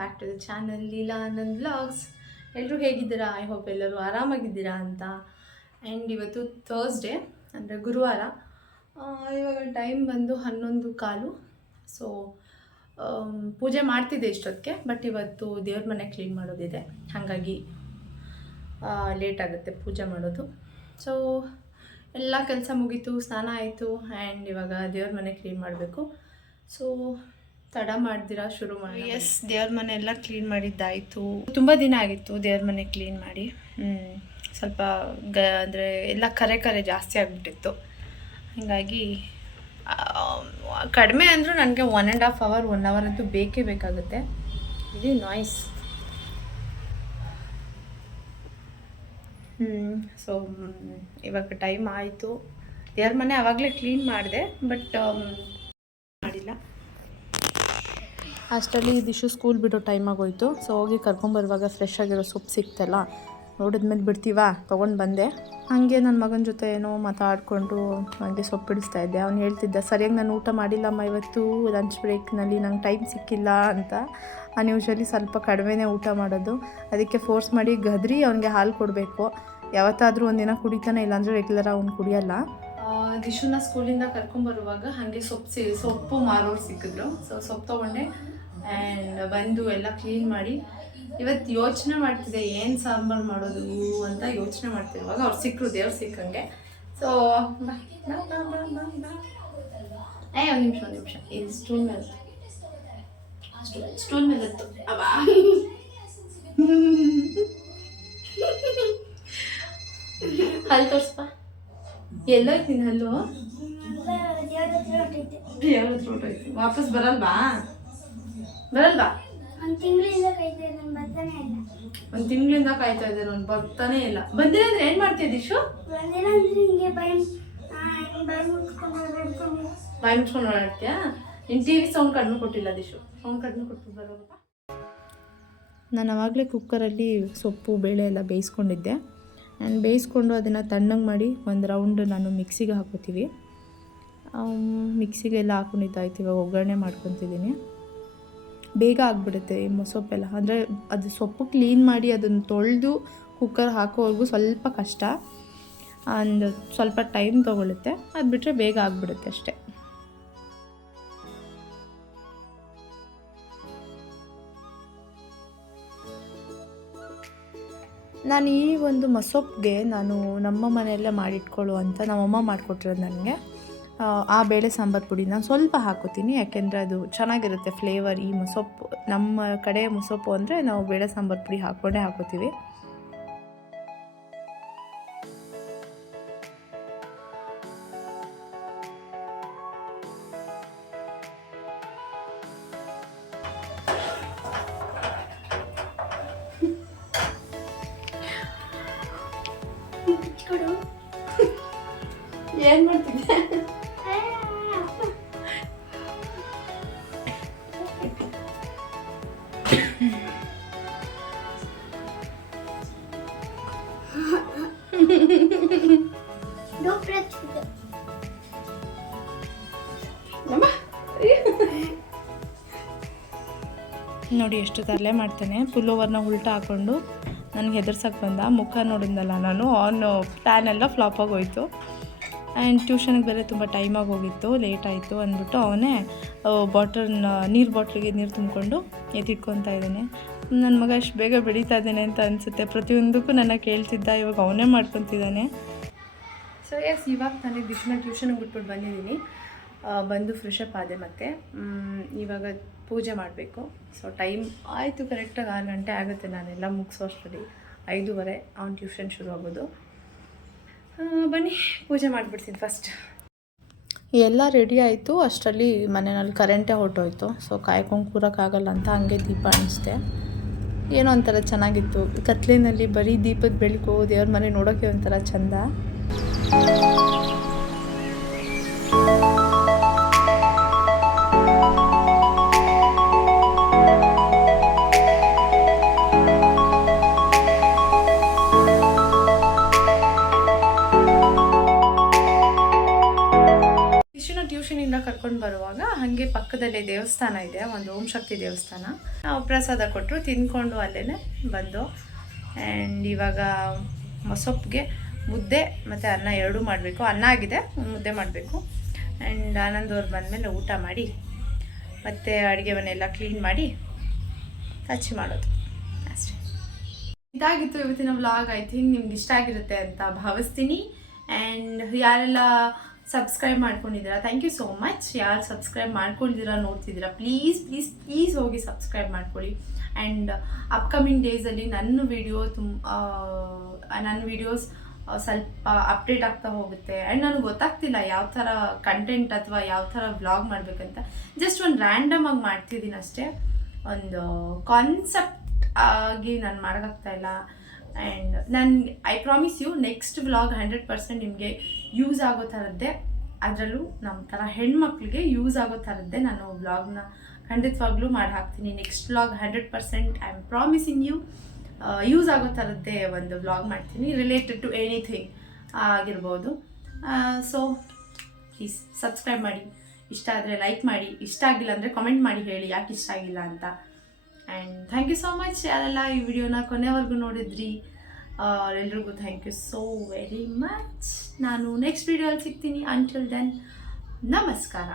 Back to the channel Leela Anand vlogs. ಎಲ್ಲರೂ ಹೇಗಿದ್ದೀರಾ? I hope ಎಲ್ಲರೂ ಆರಾಮಾಗಿದ್ದೀರಾ ಅಂತ. ಆ್ಯಂಡ್ ಇವತ್ತು ಥರ್ಸ್ಡೇ ಅಂದರೆ ಗುರುವಾರ. ಇವಾಗ ಟೈಮ್ ಬಂದು 11:15. ಸೊ ಪೂಜೆ ಮಾಡ್ತಿದ್ದೆ ಇಷ್ಟೊತ್ತಿಗೆ, ಬಟ್ ಇವತ್ತು ದೇವ್ರ ಮನೆ ಕ್ಲೀನ್ ಮಾಡೋದಿದೆ, ಹಾಗಾಗಿ ಲೇಟ್ ಆಗುತ್ತೆ ಪೂಜೆ ಮಾಡೋದು. ಸೊ ಎಲ್ಲ ಕೆಲಸ ಮುಗೀತು, ಸ್ನಾನ ಆಯಿತು, ಆ್ಯಂಡ್ ಇವಾಗ ದೇವ್ರ ಮನೆ ಕ್ಲೀನ್ ಮಾಡಬೇಕು. ಸೊ ತಡ ಮಾಡ್ದಿರಾ ಶುರು ಮಾಡಿ. ಎಸ್, ದೇವ್ರ ಮನೆ ಎಲ್ಲ ಕ್ಲೀನ್ ಮಾಡಿದ್ದಾಯಿತು. ತುಂಬ ದಿನ ಆಗಿತ್ತು ದೇವ್ರ ಮನೆ ಕ್ಲೀನ್ ಮಾಡಿ. ಸ್ವಲ್ಪ ಅಂದರೆ ಎಲ್ಲ ಕರೆ ಜಾಸ್ತಿ ಆಗಿಬಿಟ್ಟಿತ್ತು. ಹಾಗಾಗಿ ಕಡಿಮೆ ಅಂದರೂ ನನಗೆ 1.5 hour 1 hour ಅಂತೂ ಬೇಕೇ ಬೇಕಾಗುತ್ತೆ. ಇದು ನಾಯ್ಸ್. ಸೊ ಇವಾಗ ಟೈಮ್ ಆಯಿತು. ದೇವ್ರ ಮನೆ ಆವಾಗಲೇ ಕ್ಲೀನ್ ಮಾಡಿದೆ, ಬಟ್ ಮಾಡಿಲ್ಲ. ಅಷ್ಟರಲ್ಲಿ ದಿಶು ಸ್ಕೂಲ್ ಬಿಡೋ ಟೈಮ್ ಆಗೋಯ್ತು. ಸೊ ಹೋಗಿ ಕರ್ಕೊಂಬರುವಾಗ ಫ್ರೆಶ್ ಆಗಿರೋ ಸೊಪ್ಪು ಸಿಕ್ತಲ್ಲ, ನೋಡಿದ್ಮೇಲೆ ಬಿಡ್ತೀವಾ ತೊಗೊಂಡು ಬಂದೆ. ಹಾಗೆ ನನ್ನ ಮಗನ ಜೊತೆ ಏನೋ ಮಾತಾಡಿಕೊಂಡು ಹಾಗೆ ಸೊಪ್ಪು ಬಿಡಿಸ್ತಾ ಇದ್ದೆ. ಅವ್ನು ಹೇಳ್ತಿದ್ದ, ಸರಿಯಾಗಿ ನಾನು ಊಟ ಮಾಡಿಲ್ಲಮ್ಮ ಇವತ್ತು ಲಂಚ್ ಬ್ರೇಕ್ನಲ್ಲಿ, ನಂಗೆ ಟೈಮ್ ಸಿಕ್ಕಿಲ್ಲ ಅಂತ. ನಾನು ಯೂಶ್ವಲಿ ಸ್ವಲ್ಪ ಕಡಿಮೆನೇ ಊಟ ಮಾಡೋದು, ಅದಕ್ಕೆ ಫೋರ್ಸ್ ಮಾಡಿ ಗದ್ರಿ ಅವನಿಗೆ ಹಾಲು ಕೊಡಬೇಕು. ಯಾವತ್ತಾದರೂ ಒಂದಿನ ಕುಡಿತಾನೆ, ಇಲ್ಲಾಂದರೆ ರೆಗ್ಯುಲರ್ ಅವ್ನು ಕುಡಿಯಲ್ಲ. ದಿಶುನ ಸ್ಕೂಲಿಂದ ಕರ್ಕೊಂಬರುವಾಗ ಹಾಗೆ ಸೊಪ್ಪು ಮಾರೋರು ಸಿಕ್ಕಿದ್ರು. ಸೊ ಸೊಪ್ಪು ತೊಗೊಂಡೆ ಆ್ಯಂಡ್ ಬಂದು ಎಲ್ಲ ಕ್ಲೀನ್ ಮಾಡಿ ಇವತ್ತು ಯೋಚನೆ ಮಾಡ್ತಿದ್ದೆ ಏನು ಸಾಂಬಾರು ಮಾಡೋದು ಅಂತ ಯೋಚನೆ ಮಾಡ್ತಿರುವಾಗ ಅವ್ರು ಸಿಕ್ಕರು, ದೇವ್ರು ಸಿಕ್ಕಂಗೆ. ಸೊ ಒಂದು ನಿಮಿಷ ಇದು ಸ್ಟೂಲ್ ಮೇಲೆ ಇತ್ತು ಅವಾ. ಹಲ್ಲು ತೋರಿಸ್ಪ, ಎಲ್ಲೋಯ್ತು ನಿನ್ನ ಹಲ್ಲು? ಹೊಟ್ಟೈತಿ, ವಾಪಸ್ ಬರಲ್ವಾ? ಒಂದು ತಿಂಗಳಿಂದ ಕಾಯ್ತಾ ಇದ್ದಾರೆ, ಅವ್ನು ಬರ್ತಾನೆ ಇಲ್ಲ. ಬಂದಿಲ್ಲ ಅಂದ್ರೆ ಏನ್ ಮಾಡ್ತೀಯ ದಿಶು? ಬಾಯಿ ಮುಚ್ಕೊಂಡು ಓಡಾಡ್ತೀಯಾ? ನೀನು ಟಿ ವಿ ಸೌಂಡ್ ಕಡಿಮೆ ಕೊಟ್ಟಿಲ್ಲ ದಿಶು, ಸೌಂಡ್ ಕಡಿಮೆ ಕೊಟ್ಟು ಬರೋಪ್ಪ. ನಾನು ಆವಾಗಲೇ ಕುಕ್ಕರಲ್ಲಿ ಸೊಪ್ಪು ಬೇಳೆ ಎಲ್ಲ ಬೇಯಿಸ್ಕೊಂಡಿದ್ದೆ. ನಾನು ಬೇಯಿಸ್ಕೊಂಡು ಅದನ್ನು ತಣ್ಣಗೆ ಮಾಡಿ ಒಂದು ರೌಂಡ್ ನಾನು ಮಿಕ್ಸಿಗೆ ಹಾಕೋತೀವಿ. ಮಿಕ್ಸಿಗೆಲ್ಲ ಹಾಕೊಂಡಿದ್ದಾಯ್ತು. ಇವಾಗ ಒಗ್ಗರಣೆ ಮಾಡ್ಕೊತಿದ್ದೀನಿ. ಬೇಗ ಆಗಿಬಿಡುತ್ತೆ ಈ ಸೊಪ್ಪೆಲ್ಲ. ಅಂದರೆ ಅದು ಸೊಪ್ಪು ಕ್ಲೀನ್ ಮಾಡಿ ಅದನ್ನು ತೊಳೆದು ಕುಕ್ಕರ್ ಹಾಕೋವರೆಗೂ ಸ್ವಲ್ಪ ಕಷ್ಟ, ಒಂದು ಸ್ವಲ್ಪ ಟೈಮ್ ತೊಗೊಳುತ್ತೆ. ಅದು ಬಿಟ್ಟರೆ ಬೇಗ ಆಗಿಬಿಡುತ್ತೆ ಅಷ್ಟೇ. ನಾನು ಈ ಒಂದು ಮಸೊಪ್ಪಿಗೆ ನಾನು ನಮ್ಮ ಮನೆಯಲ್ಲೇ ಮಾಡಿಟ್ಕೊಳ್ಳುವಂಥ ನಮ್ಮಮ್ಮ ಮಾಡಿಕೊಟ್ಟಿರೋದು ನನಗೆ. ಆ ಬೇಳೆ ಸಾಂಬಾರು ಪುಡಿ ನಾನು ಸ್ವಲ್ಪ ಹಾಕೋತೀನಿ, ಯಾಕೆಂದರೆ ಅದು ಚೆನ್ನಾಗಿರುತ್ತೆ ಫ್ಲೇವರ್. ಈ ಮೊಸೊಪ್ಪು ನಮ್ಮ ಕಡೆ ಮೊಸೊಪ್ಪು ಅಂದರೆ ನಾವು ಬೇಳೆ ಸಾಂಬಾರು ಪುಡಿ ಹಾಕೋತೀವಿ. ಏನು ಮಾಡ್ತಿದ್ದೆ? ನೋಡಿ ಎಷ್ಟು ತರಲೆ ಮಾಡ್ತೇನೆ. ಪುಲ್ಲೋವರ್ನ ಉಲ್ಟಾ ಹಾಕ್ಕೊಂಡು ನನಗೆ ಹೆದರ್ಸಕ್ಕೆ ಬಂದ. ಮುಖ ನೋಡಿದ್ನಲ್ಲ ನಾನು, ಅವನು ಪ್ಲ್ಯಾನ್ ಎಲ್ಲ ಫ್ಲಾಪ್ ಆಗೋಯ್ತು. ಆ್ಯಂಡ್ ಟ್ಯೂಷನ್ಗೆ ಬೇರೆ ತುಂಬ ಟೈಮಾಗಿ ಹೋಗಿತ್ತು, ಲೇಟ್ ಆಯಿತು ಅಂದ್ಬಿಟ್ಟು ಅವನೇ ನೀರು ಬಾಟ್ಲಿಗೆ ನೀರು ತುಂಬಿಕೊಂಡು ಎತ್ತಿಟ್ಕೊತಾ ಇದ್ದಾನೆ. ನನ್ನ ಮಗ ಅಷ್ಟು ಬೇಗ ಬೆಳೀತಾ ಇದ್ದಾನೆ ಅಂತ ಅನಿಸುತ್ತೆ. ಪ್ರತಿಯೊಂದಕ್ಕೂ ನನ್ನ ಕೇಳ್ತಿದ್ದ, ಇವಾಗ ಅವನೇ ಮಾಡ್ಕೊತಿದ್ದಾನೆ. ಸೊ ಎಸ್, ಇವಾಗ ನನಗೆ ದಿಶನ ಟ್ಯೂಷನ್ಗೆ ಬಿಟ್ಬಿಟ್ಟು ಬಂದಿದ್ದೀನಿ. ಬಂದು ಫ್ರೆಶಪ್ ಆದೆ. ಮತ್ತು ಇವಾಗ ಪೂಜೆ ಮಾಡಬೇಕು. ಸೊ ಟೈಮ್ ಆಯಿತು, ಕರೆಕ್ಟಾಗಿ 6 ಗಂಟೆ ಆಗುತ್ತೆ ನಾನೆಲ್ಲ ಮುಗಿಸೋ ಅಷ್ಟರಲ್ಲಿ. 5:15 ಅವ್ನು ಟ್ಯೂಷನ್ ಶುರು ಆಗೋದು. ಬನ್ನಿ ಪೂಜೆ ಮಾಡಿಬಿಡ್ತೀನಿ ಫಸ್ಟ್. ಎಲ್ಲ ರೆಡಿ ಆಯಿತು. ಅಷ್ಟರಲ್ಲಿ ಮನೆಯಲ್ಲಿ ಕರೆಂಟೇ ಹೊರಟೋಯ್ತು. ಸೊ ಕಾಯ್ಕೊಂಡು ಕೂರೋಕ್ಕಾಗಲ್ಲ ಅಂತ ಹಂಗೆ ದೀಪ ಅನಿಸ್ದೆ. ಏನೋ ಒಂಥರ ಚೆನ್ನಾಗಿತ್ತು. ಕತ್ಲಿನಲ್ಲಿ ಬರೀ ದೀಪದ ಬೆಳಕು, ದೇವ್ರ ಮನೆ ನೋಡೋಕ್ಕೆ ಒಂಥರ ಚೆಂದ. ಟ್ಯೂಷನಿಂದ ಕರ್ಕೊಂಡು ಬರುವಾಗ ಹಾಗೆ ಪಕ್ಕದಲ್ಲೇ ದೇವಸ್ಥಾನ ಇದೆ, ಒಂದು ಓಂ ಶಕ್ತಿ ದೇವಸ್ಥಾನ. ನಾವು ಪ್ರಸಾದ ಕೊಟ್ಟರು, ತಿಂದ್ಕೊಂಡು ಅಲ್ಲೇ ಬಂದು. ಆ್ಯಂಡ್ ಇವಾಗ ಮೊಸೊಪ್ಪಿಗೆ ಮುದ್ದೆ ಮತ್ತು ಅನ್ನ ಎರಡೂ ಮಾಡಬೇಕು. ಅನ್ನ ಆಗಿದೆ, ಮುದ್ದೆ ಮಾಡಬೇಕು. ಆ್ಯಂಡ್ ಆನಂದ್ ಅವ್ರು ಬಂದಮೇಲೆ ಊಟ ಮಾಡಿ ಮತ್ತು ಅಡುಗೆ ಮನೆಯೆಲ್ಲ ಕ್ಲೀನ್ ಮಾಡಿ ಹಚ್ಚಿ ಮಾಡೋದು ಅಷ್ಟೇ. ಇದಾಗಿತ್ತು ಇವತ್ತಿನ ವ್ಲಾಗ್. ಐ ಥಿಂಕ್ ನಿಮ್ಗೆ ಇಷ್ಟ ಆಗಿರುತ್ತೆ ಅಂತ ಭಾವಿಸ್ತೀನಿ. ಆ್ಯಂಡ್ ಯಾರೆಲ್ಲ ಸಬ್ಸ್ಕ್ರೈಬ್ ಮಾಡ್ಕೊಂಡಿದ್ದೀರಾ, ಥ್ಯಾಂಕ್ ಯು ಸೋ ಮಚ್. ಯಾರು ಸಬ್ಸ್ಕ್ರೈಬ್ ಮಾಡ್ಕೊಂಡಿದ್ದೀರಾ, ನೋಡ್ತಿದ್ದೀರಾ, ಪ್ಲೀಸ್ ಹೋಗಿ ಸಬ್ಸ್ಕ್ರೈಬ್ ಮಾಡ್ಕೊಳ್ಳಿ. ಆ್ಯಂಡ್ ಅಪ್ಕಮಿಂಗ್ ಡೇಸಲ್ಲಿ ನನ್ನ ವೀಡಿಯೋಸ್ ಸ್ವಲ್ಪ ಅಪ್ಡೇಟ್ ಆಗ್ತಾ ಹೋಗುತ್ತೆ. ಆ್ಯಂಡ್ ನನಗೆ ಗೊತ್ತಾಗ್ತಿಲ್ಲ ಯಾವ ಥರ ಕಂಟೆಂಟ್ ಅಥವಾ ಯಾವ ಥರ ವ್ಲಾಗ್ ಮಾಡಬೇಕಂತ. ಜಸ್ಟ್ ಒಂದು ರ್ಯಾಂಡಮ್ ಆಗಿ ಮಾಡ್ತಿದ್ದೀನಿ ಅಷ್ಟೇ, ಒಂದು ಕಾನ್ಸೆಪ್ಟ್ ಆಗಿ ನಾನು ಮಾಡೋಕ್ಕಾಗ್ತಾಯಿಲ್ಲ. And I promise you next vlog 100% ನಿಮಗೆ ಯೂಸ್ ಆಗೋ ಥರದ್ದೇ, ಅದರಲ್ಲೂ ನಮ್ಮ ಥರ ಹೆಣ್ಮಕ್ಳಿಗೆ ಯೂಸ್ ಆಗೋ ಥರದ್ದೇ ನಾನು ವ್ಲಾಗ್ನ ಖಂಡಿತವಾಗ್ಲೂ ಮಾಡಿ ಹಾಕ್ತೀನಿ. Next vlog 100% I am promising you use ಆಗೋ ಥರದ್ದೇ ಒಂದು ವ್ಲಾಗ್ ಮಾಡ್ತೀನಿ, ರಿಲೇಟೆಡ್ ಟು ಎನಿಥಿಂಗ್ ಆಗಿರ್ಬೋದು. ಸೊ ಪ್ಲೀಸ್ ಸಬ್ಸ್ಕ್ರೈಬ್ ಮಾಡಿ, ಇಷ್ಟ ಆದರೆ ಲೈಕ್ ಮಾಡಿ, ಇಷ್ಟ ಆಗಿಲ್ಲ ಅಂದರೆ ಕಾಮೆಂಟ್ ಮಾಡಿ ಹೇಳಿ ಯಾಕೆ ಇಷ್ಟ ಆಗಿಲ್ಲ ಅಂತ. And thank you so much ಯಾರೆಲ್ಲ ಈ ವಿಡಿಯೋನ ಕೊನೆವರೆಗೂ ನೋಡಿದ್ರಿ, ಎಲ್ರಿಗೂ thank you so very much. ನಾನು ನೆಕ್ಸ್ಟ್ ವಿಡಿಯೋಲ್ಲಿ ಸಿಗ್ತೀನಿ. ಅಂಟಿಲ್ ದೆನ್ ನಮಸ್ಕಾರ.